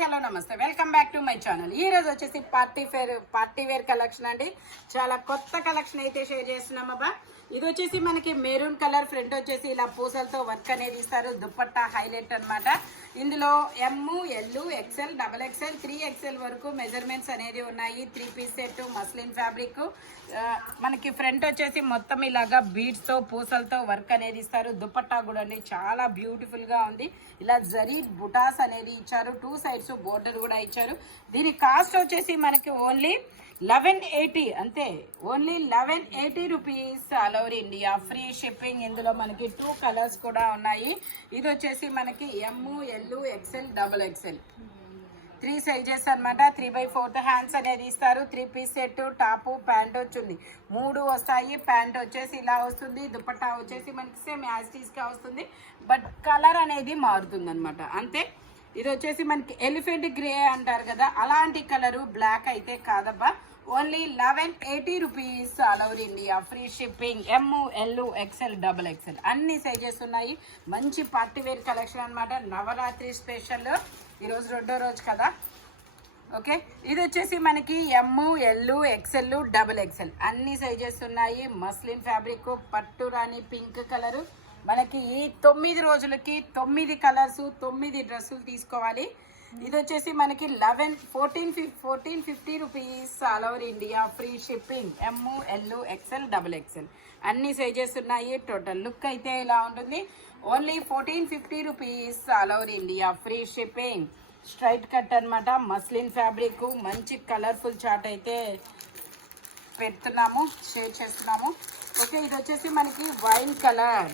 Hello నమస్తే, welcome back to my channel. ఈ రోజు వచ్చేసి పార్టీ వేర్ కలెక్షన్ అండి. చాలా కొత్త కలెక్షన్ అయితే షేర్ చేస్తున్నాం అబ్బా. ఇది వచ్చేసి మనకి మెరూన్ కలర్, ఫ్రంట్ వచ్చేసి ఇలా పూసలతో వర్క్ అనేది ఇస్తారు. దుప్పట్టా హైలైట్ అనమాట. ఇందులో M, L, XL, double XL, 3XL వరకు మెజర్మెంట్స్ అనేది ఉన్నాయి. 3 పీస్ సెట్, మస్లిన్ ఫ్యాబ్రిక్. మనకి ఫ్రంట్ వచ్చేసి మొత్తం ఇలాగా బీడ్స్ తో పూసలతో వర్క్ అనేది ఇస్తారు. దుప్పట్టా కూడా అండి చాలా బ్యూటిఫుల్ గా ఉంది. ఇలా జరీ బుటాస్ అనేది ఇచ్చారు. 2 సైడ్స్ బోర్డర్ కూడా ఇచ్చారు. దీని కాస్ట్ వచ్చేసి మనకి ఓన్లీ 1180 అంతే. Only 1180 rupees all over India. Free shipping. ఇందులో మనకి 2 కలర్స్ కూడా ఉన్నాయి. ఇది వచ్చేసి మనకి M, L, XL, double XL 3 sizes అనమాట. 3/4 హ్యాండ్స్ అనేది ఇస్తారు. 3 పీస్ సెట్, టాపు, ప్యాంట్ వచ్చింది 3 వస్తాయి. ప్యాంట్ వచ్చేసి ఇలా వస్తుంది. దుపట్టా వచ్చేసి మనకి సేమ్ యాజ్ టీస్ గా వస్తుంది. బట్ కలర్ అనేది మారుతుంది అనమాట అంతే. ఇది వచ్చేసి మనకి ఎలిఫెంట్ గ్రే అంటారు కదా, అలాంటి కలరు. బ్లాక్ అయితే కాదబ్బా. Only 1180 rupees all over India. Free shipping. M, L, XL, double XL అన్ని సైజెస్ ఉన్నాయి. మంచి పార్టీ వేర్ కలెక్షన్ అనమాట. నవరాత్రి స్పెషల్. ఈరోజు 2వ రోజు కదా. ఓకే, ఇది వచ్చేసి మనకి M, L, XL, double XL అన్ని సైజెస్ ఉన్నాయి. మస్లిన్ ఫ్యాబ్రిక్, పట్టు రాణి పింక్ కలరు. మనకి ఈ 9 రోజులకి 9 కలర్స్, 9 డ్రెస్సులు తీసుకోవాలి. ఇది వచ్చేసి మనకి 1450 rupees all over India. Free shipping. M, L, XL, double XL అన్ని సైజెస్ ఉన్నాయి. టోటల్ లుక్ అయితే ఇలా ఉంటుంది. Only 1450 rupees all over India. Free shipping. Straight cut అనమాట. Muslin fabric. మంచి కలర్ఫుల్ చార్ట్ అయితే పెడుతున్నాము, షేర్ చేస్తున్నాము. ఓకే, ఇది వచ్చేసి మనకి వైన్ కలర్.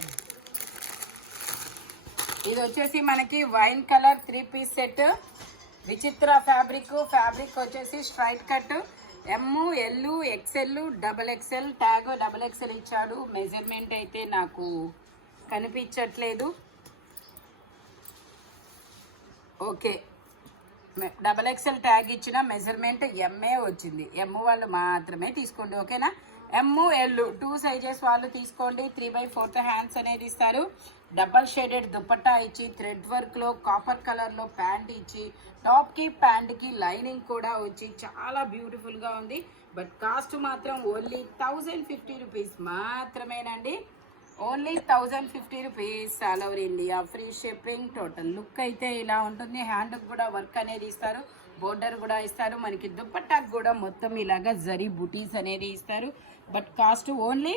ఇది వచ్చేసి మనకి wine colour 3 piece set. Vichitra fabric. Fabric వచ్చేసి straight cut. M, L, XL, double XL. Tag double XL ఇచ్చాడు. మెజర్మెంట్ అయితే నాకు కనిపించట్లేదు. ఓకే, డబల్ ఎక్సెల్ ట్యాగ్ ఇచ్చిన మెజర్మెంట్ ఎంఏ వచ్చింది. ఎమ్ వాళ్ళు మాత్రమే తీసుకోండి, ఓకేనా. ఎమ్, ఎల్ 2 సైజెస్ వాళ్ళు తీసుకోండి. 3/4 హ్యాండ్స్ అనేది ఇస్తారు. డబల్ షేడెడ్ దుపట్టా ఇచ్చి, థ్రెడ్ వర్క్ లో కాపర్ కలర్ లో ప్యాంట్ ఇచ్చి, టాప్ కి ప్యాంట్ కి లైనింగ్ కూడా వచ్చి చాలా బ్యూటిఫుల్ గా ఉంది. బట్ కాస్ట్ మాత్రం ఓన్లీ 1050 రూపీస్ మాత్రమేనండి. Only 1050 rupees all over India. Free shipping. Total look అయితే ఇలా ఉంటుంది. హ్యాండ్ కూడా వర్క్ అనేది ఇస్తారు. బోర్డర్ కూడా ఇస్తారు. మనకి దుపట్టాకు కూడా మొత్తం ఇలాగా జరీ బుటీస్ అనేది ఇస్తారు. But cost only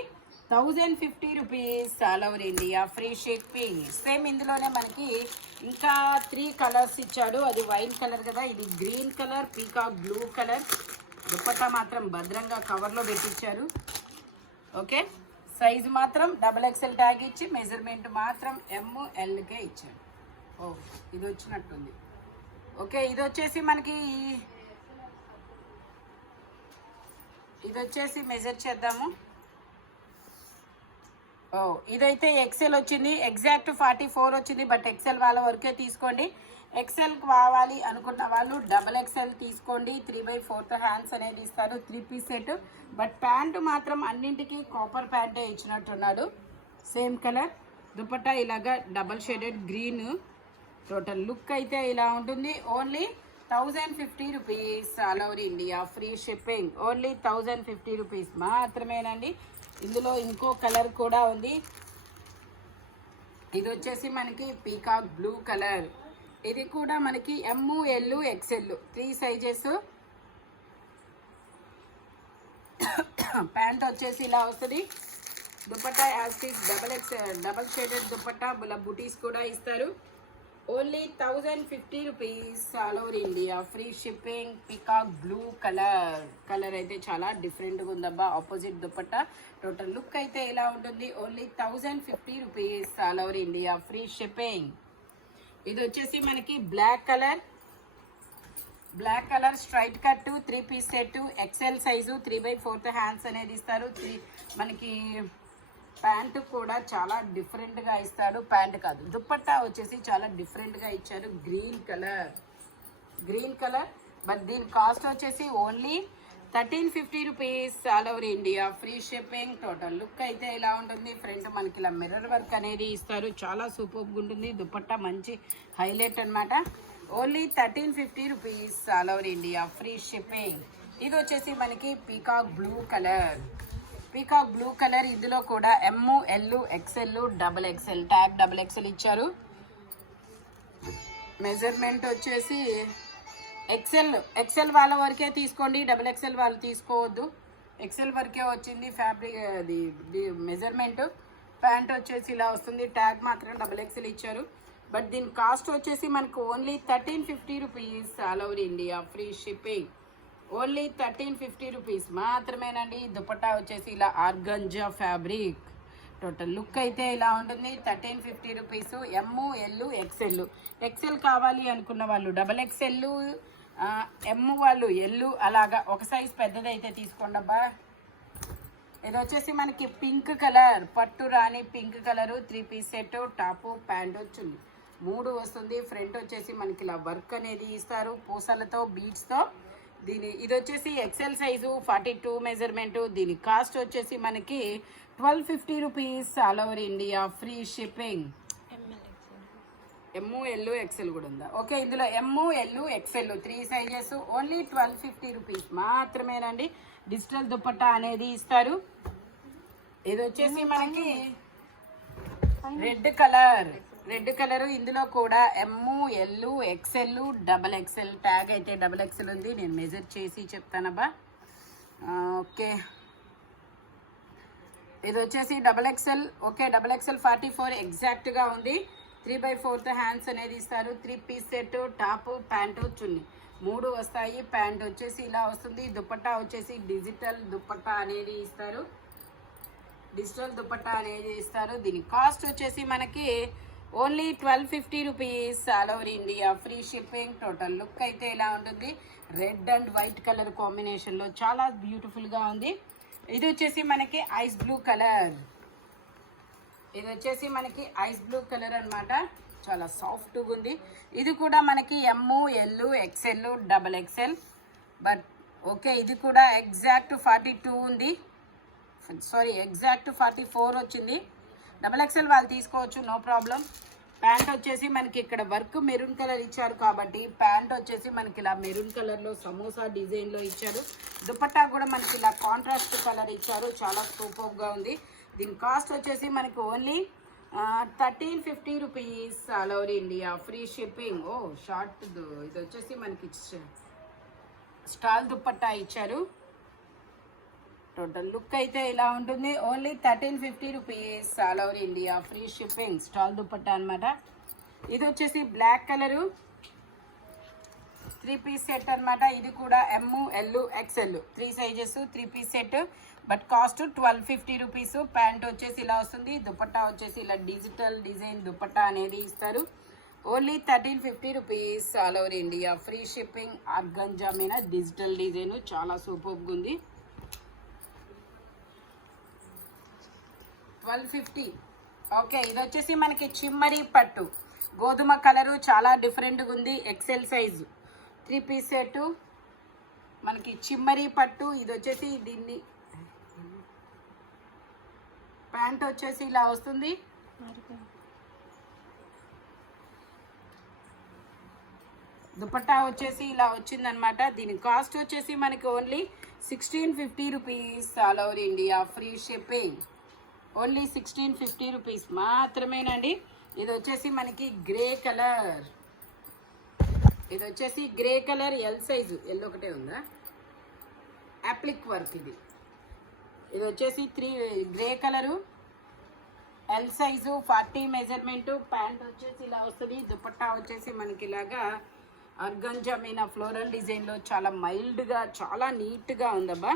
1050 rupees all over India. Free shipping. Same ఇందులోనే మనకి ఇంకా 3 కలర్స్ ఇచ్చాడు. అది వైన్ కలర్ కదా, ఇది green colour, peacock blue colour. Dupatta మాత్రం భద్రంగా కవర్లో పెట్టించారు. ఓకే, సైజు మాత్రం డబల్ ఎక్సెల్ ట్యాగ్ ఇచ్చి, మెజర్మెంట్ మాత్రం ఎమ్, ఎల్కే ఇచ్చాడు. ఓ, ఇది వచ్చినట్టుంది. ఓకే, ఇది వచ్చేసి మనకి ఇది వచ్చేసి మెజర్ చేద్దాము. ఓ, ఇదైతే ఎక్సెల్ వచ్చింది. ఎగ్జాక్ట్ 44 వచ్చింది. బట్ ఎక్సెల్ వాళ్ళ వరకే తీసుకోండి. ఎక్సెల్ కావాలి అనుకున్న వాళ్ళు డబల్ ఎక్సెల్ తీసుకోండి. 3/4 హ్యాండ్స్ అనేది ఇస్తారు. 3 పీస్ సెట్. బట్ ప్యాంటు మాత్రం అన్నింటికి కాపర్ ప్యాంటే ఇచ్చినట్టున్నాడు. Same colour. దుపట్టా ఇలాగా double shaded green. Total look అయితే ఇలా ఉంటుంది. Only 1050 rupees all over India. Free shipping. Only 1050 rupees మాత్రమేనండి. ఇందులో ఇంకో కలర్ కూడా ఉంది. ఇది వచ్చేసి మనకి పీకాక్ బ్లూ కలర్. ఇది కూడా మనకి M, L, XL 3 sizes. Pant వచ్చేసి ఇలా వస్తుంది. దుపట్టా యాస్టిక్ డబల్ షేడెడ్ దుపట్టా. బుటీస్ కూడా ఇస్తారు. Only 1050 rupees all over India. Free shipping. Peacock blue colour అయితే చాలా డిఫరెంట్గా ఉందబ్బా. ఆపోజిట్ దుపట్టా. టోటల్ లుక్ అయితే ఇలా ఉంటుంది. Only 1050 rupees all over India. Free shipping. ఇది వచ్చేసి మనకి black colour straight cut 3 piece set. XL size. 3/4 hands అనేది ఇస్తారు. మనకి ప్యాంటు కూడా చాలా డిఫరెంట్గా ఇస్తాడు. ప్యాంట్ కాదు, దుపట్టా వచ్చేసి చాలా డిఫరెంట్గా ఇచ్చారు. Green colour. బట్ దీని కాస్ట్ వచ్చేసి only 1350 rupees all over India. Free shipping. Total look అయితే ఇలా ఉంటుంది. ఫ్రంట్ మనకి ఇలా మిర్రర్ వర్క్ అనేది ఇస్తారు. చాలా సూపర్గా ఉంటుంది. దుపట్టా మంచి హైలైట్ అనమాట. Only 1350 rupees all over India, free shipping. ఇది వచ్చేసి మనకి peacock blue colour. Peacock blue colour, ఇందులో కూడా M, L, XL, double XL, tag double XL ఇచ్చారు. మెజర్మెంట్ వచ్చేసి ఎక్స్ఎల్ వాళ్ళ వరకే తీసుకోండి, డబల్ ఎక్స్ఎల్ వాళ్ళు తీసుకోవద్దు. ఎక్స్ఎల్ వరకే వచ్చింది ఫ్యాబ్రిక్ అది మెజర్మెంట్. ప్యాంట్ వచ్చేసి ఇలా వస్తుంది, ట్యాగ్ మాత్రం డబల్ ఎక్స్ఎల్ ఇచ్చారు. బట్ దీని కాస్ట్ వచ్చేసి మనకు only 1350 rupees all over India, free shipping. Only 1350 rupees మాత్రమేనండి. దుపట్టా వచ్చేసి ఇలా ఆర్గంజా ఫ్యాబ్రిక్. టోటల్ లుక్ అయితే ఇలా ఉంటుంది. 1350 రూపీస్. ఎమ్, ఎల్, ఎక్స్ఎల్. ఎక్స్ఎల్ కావాలి అనుకున్న వాళ్ళు డబల్ ఎక్స్ఎల్, ఎమ్ వాళ్ళు ఎల్, అలాగా ఒక సైజ్ పెద్దదైతే తీసుకోండి అబ్బా. ఇది వచ్చేసి మనకి పింక్ కలర్, పట్టు రాణి pink colour, 3 piece set, top pant chunni 3 వస్తుంది. ఫ్రంట్ వచ్చేసి మనకి ఇలా వర్క్ అనేది ఇస్తారు పూసలతో, బీడ్స్తో. ఇది వచ్చేసి ఎక్సెల్ సైజు, 42 మెజర్మెంట్. దీని కాస్ట్ వచ్చేసి మనకి 1250 rupees all over India, free shipping. M, L, XL కూడా ఉందా? ఓకే, ఇందులో M, L, XL 3 sizes. Only 1250 rupees మాత్రమేనండి. డిజిటల్ దుపట్టా అనేది ఇస్తారు. ఇది వచ్చేసి మనకి రెడ్ కలర్. ఇందులో కూడా M, L, XL, double XL, tag అయితే డబల్ ఎక్స్ఎల్ ఉంది. నేను మెజర్ చేసి చెప్తానబ్బా. ఓకే, ఇది వచ్చేసి double XL. Okay, double XL 44 ఎగ్జాక్ట్గా ఉంది. 3/4 హ్యాండ్స్ అనేది ఇస్తారు. 3 piece set, top pant chunni 3 వస్తాయి. ప్యాంట్ వచ్చేసి ఇలా వస్తుంది. దుపట్టా వచ్చేసి డిజిటల్ దుపట్టా అనేది ఇస్తారు. దీని కాస్ట్ వచ్చేసి మనకి only 1250 rupees all over India, free shipping. Total look అయితే ఇలా ఉంటుంది. రెడ్ అండ్ వైట్ కలర్ కాంబినేషన్లో చాలా బ్యూటిఫుల్గా ఉంది. ఇది వచ్చేసి మనకి ఐస్ బ్లూ కలర్. అనమాట. చాలా సాఫ్ట్గా ఉంది. ఇది కూడా మనకి M, L, XL, double XL. But okay, ఇది కూడా ఎగ్జాక్ట్ 42 ఉంది. ఎగ్జాక్ట్ 44 వచ్చింది. డబల్ ఎక్స్ఎల్ వాళ్ళు తీసుకోవచ్చు, నో ప్రాబ్లం. ప్యాంట్ వచ్చేసి మనకి ఇక్కడ వర్క్ మెరూన్ కలర్ ఇచ్చారు కాబట్టి ప్యాంట్ వచ్చేసి మనకి ఇలా మెరూన్ కలర్లో సమోసా డిజైన్లో ఇచ్చారు. దుపట్టా కూడా మనకి ఇలా కాంట్రాస్ట్ కలర్ ఇచ్చారు. చాలా సూపర్గా ఉంది. దీని కాస్ట్ వచ్చేసి మనకి only 1350 rupees all over India, free shipping. Short ఇది వచ్చేసి మనకి స్టాల్ దుపట్టా ఇచ్చారు. టోటల్ లుక్ అయితే ఇలా ఉంటుంది. Only 1350 rupees all over India, free shipping. Stall dupatta అనమాట. ఇది వచ్చేసి బ్లాక్ కలరు, 3 పీస్ సెట్ అనమాట. ఇది కూడా M, L, XL 3 sizes, 3 piece set. But cost 1250 rupees. Pant వచ్చేసి ఇలా వస్తుంది. దుపట్టా వచ్చేసి ఇలా డిజిటల్ డిజైన్ దుపట్టా అనేది ఇస్తారు. Only 1350 rupees all over India, free shipping. Organza మీద డిజిటల్ డిజైన్ చాలా సూపర్గా ఉంది. 1250. ఓకే, ఇది వచ్చేసి మనకి చిమ్మరి పట్టు, గోధుమ కలరు, చాలా డిఫరెంట్గా ఉంది. ఎక్సెల్ సైజు, 3 పీస్ సెట్ మనకి చిమ్మరి పట్టు. ఇది వచ్చేసి దీన్ని ప్యాంట్ వచ్చేసి ఇలా వస్తుంది. దుపట్టా వచ్చేసి ఇలా వచ్చిందనమాట. దీని కాస్ట్ వచ్చేసి మనకి only 1650 rupees all over India, free shipping. Only 1650 rupees మాత్రమేనండి. ఇది వచ్చేసి మనకి grey colour, L size, L ఒకటే ఉందా, అప్లిక్ వర్క్. ఇది వచ్చేసి grey colour, L size, 40 measurement. Pant వచ్చేసి ఇలా వస్తుంది. దుపట్టా వచ్చేసి మనకి ఇలాగా ఆర్గంజా మీనా ఫ్లోరల్ డిజైన్లో చాలా మైల్డ్గా, చాలా నీట్గా ఉందబ్బా.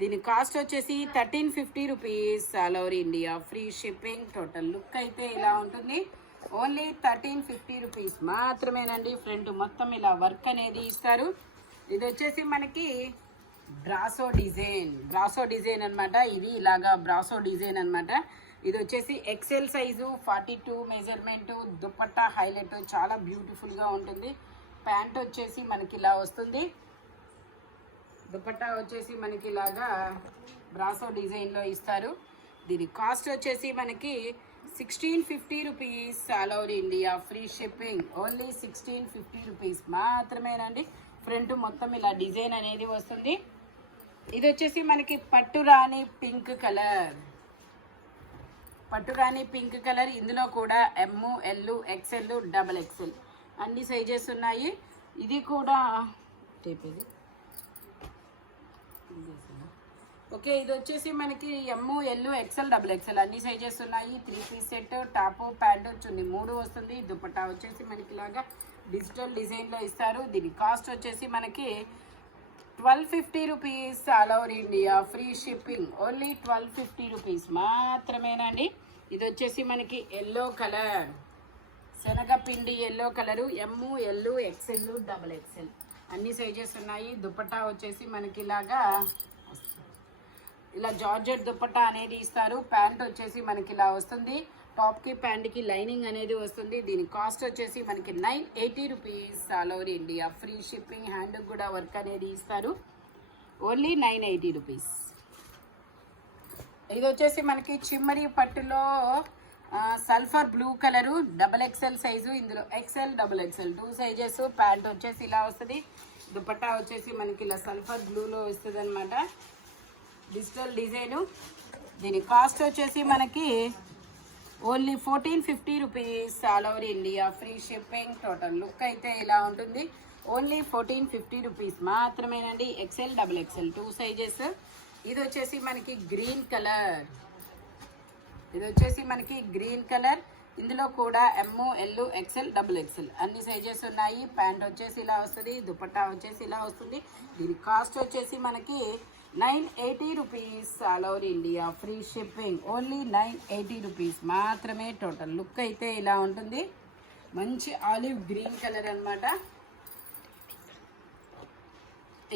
దీని కాస్ట్ వచ్చేసి 1350 rupees all over India, free shipping. Total look అయితే ఇలా ఉంటుంది. ఓన్లీ 1350 రూపీస్ మాత్రమేనండి. ఫ్రంట్ మొత్తం ఇలా వర్క్ అనేది ఇస్తారు. ఇది వచ్చేసి మనకి బ్రాసో డిజైన్ అనమాట. ఇది ఇలాగా బ్రాసో డిజైన్ అనమాట. ఇది వచ్చేసి XL size, 42 measurement. Dupatta highlight, చాలా బ్యూటిఫుల్గా ఉంటుంది. ప్యాంట్ వచ్చేసి మనకి ఇలా వస్తుంది. దుపట్టా వచ్చేసి మనకి ఇలాగా బ్రాసో డిజైన్లో ఇస్తారు. దీని కాస్ట్ వచ్చేసి మనకి 1650 rupees all over India, free shipping. Only 1650 rupees మాత్రమేనండి. ఫ్రంట్ మొత్తం ఇలా డిజైన్ అనేది వస్తుంది. ఇది వచ్చేసి మనకి పట్టురాణి పింక్ కలర్, పట్టురాణి పింక్ కలర్. ఇందులో కూడా M, L, XL, double XL అన్ని సైజెస్ ఉన్నాయి. ఇది కూడా టేపేది ఓకే. ఇది వచ్చేసి మనకి M, L, XL, double XL అన్ని సైజెస్ ఉన్నాయి. 3 piece set, top, pant, chunni 3 వస్తుంది. దుపట్టా వచ్చేసి మనకి ఇలాగా డిజిటల్ డిజైన్లో ఇస్తారు. దీని కాస్ట్ వచ్చేసి మనకి 1250 rupees all over India, free shipping. Only 1250 rupees మాత్రమేనండి. ఇది వచ్చేసి మనకి ఎల్లో కలర్, శనగపిండి yellow colour. M, L, XL, double XL అన్ని సైజెస్ ఉన్నాయి. దుపట్టా వచ్చేసి మనకి ఇలాగా ఇలా జార్జెట్ దుపట్టా అనేది ఇస్తారు. ప్యాంట్ వచ్చేసి మనకి ఇలా వస్తుంది. టాప్కి ప్యాంట్కి లైనింగ్ అనేది వస్తుంది. దీని కాస్ట్ వచ్చేసి మనకి 980 rupees all over India, free shipping. Hand కూడా వర్క్ అనేది ఇస్తారు. Only 980 rupees. ఇది వచ్చేసి మనకి చిమ్మరి పట్టులో sulphur blue colour, double XL size. ఇందులో XL, double XL 2 sizes. Pant వచ్చేసి ఇలా వస్తుంది. దుపట్టా వచ్చేసి మనకి ఇలా సల్ఫర్ బ్లూలో వస్తుంది అనమాట, డిజిటల్ డిజైను. దీని కాస్ట్ వచ్చేసి మనకి only 1450 rupees all over India, free shipping. Total look అయితే ఇలా ఉంటుంది. ఓన్లీ 1450 రూపీస్ మాత్రమేనండి. XL, double XL 2 sizes. ఇది వచ్చేసి మనకి గ్రీన్ కలర్, ఇది వచ్చేసి మనకి గ్రీన్ కలర్. ఇందులో కూడా M, L, XL, double XL అన్ని సైజెస్ ఉన్నాయి. ప్యాంట్ వచ్చేసి ఇలా వస్తుంది. దుపట్టా వచ్చేసి ఇలా వస్తుంది. దీని కాస్ట్ వచ్చేసి మనకి 980 rupees all over India, free shipping. Only 980 rupees మాత్రమే. టోటల్ లుక్ అయితే ఇలా ఉంటుంది. మంచి ఆలివ్ గ్రీన్ కలర్ అనమాట.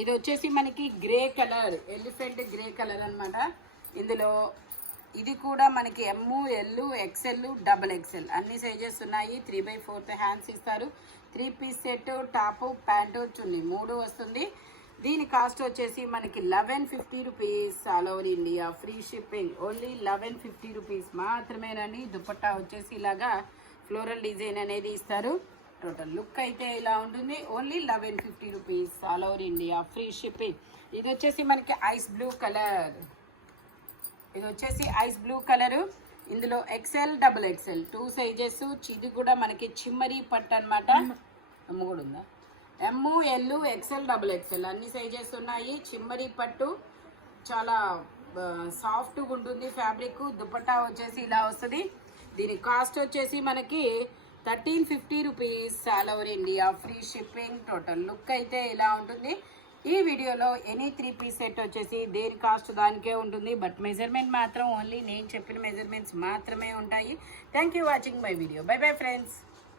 ఇది వచ్చేసి మనకి grey colour, elephant grey colour అనమాట. ఇందులో ఇది కూడా మనకి M, L, XL, double XL అన్ని సైజెస్ ఉన్నాయి. 3/4 హ్యాండ్స్ ఇస్తారు. 3 piece set, top, pant, chunni 3 వస్తుంది. దీని కాస్ట్ వచ్చేసి మనకి 1150 rupees all over India, free shipping. Only 1150 rupees మాత్రమేనండి. దుపట్టా వచ్చేసి ఇలాగా ఫ్లోరల్ డిజైన్ అనేది ఇస్తారు. టోటల్ లుక్ అయితే ఇలా ఉంటుంది. Only 1150 rupees all over India, free shipping. ఇది వచ్చేసి మనకి ఐస్ బ్లూ కలర్, ఇది వచ్చేసి ఐస్ బ్లూ కలరు. ఇందులో ఎక్స్ఎల్, డబుల్ ఎక్స్ఎల్ 2 సైజెస్. ఇది కూడా మనకి చిమ్మరి పట్టు అనమాట. ఎమ్ కూడా ఉందా? ఎమ్, ఎల్, ఎక్స్ఎల్, డబుల్ ఎక్స్ఎల్ అన్ని సైజెస్ ఉన్నాయి. చిమ్మరి పట్టు చాలా సాఫ్ట్గా ఉంటుంది ఫ్యాబ్రిక్. దుపట్టా వచ్చేసి ఇలా వస్తుంది. దీని కాస్ట్ వచ్చేసి మనకి 1350 rupees all over India, free shipping. Total look అయితే ఇలా ఉంటుంది. ఈ వీడియోలో ఎనీ 3 పీస్ సెట్ వచ్చేసి దేని కాస్ట్ దానికే ఉంటుంది. బట్ మెజర్మెంట్ మాత్రం ఓన్లీ నేను చెప్పిన మెజర్మెంట్స్ మాత్రమే ఉంటాయి. Thank you watching my video. By bye friends.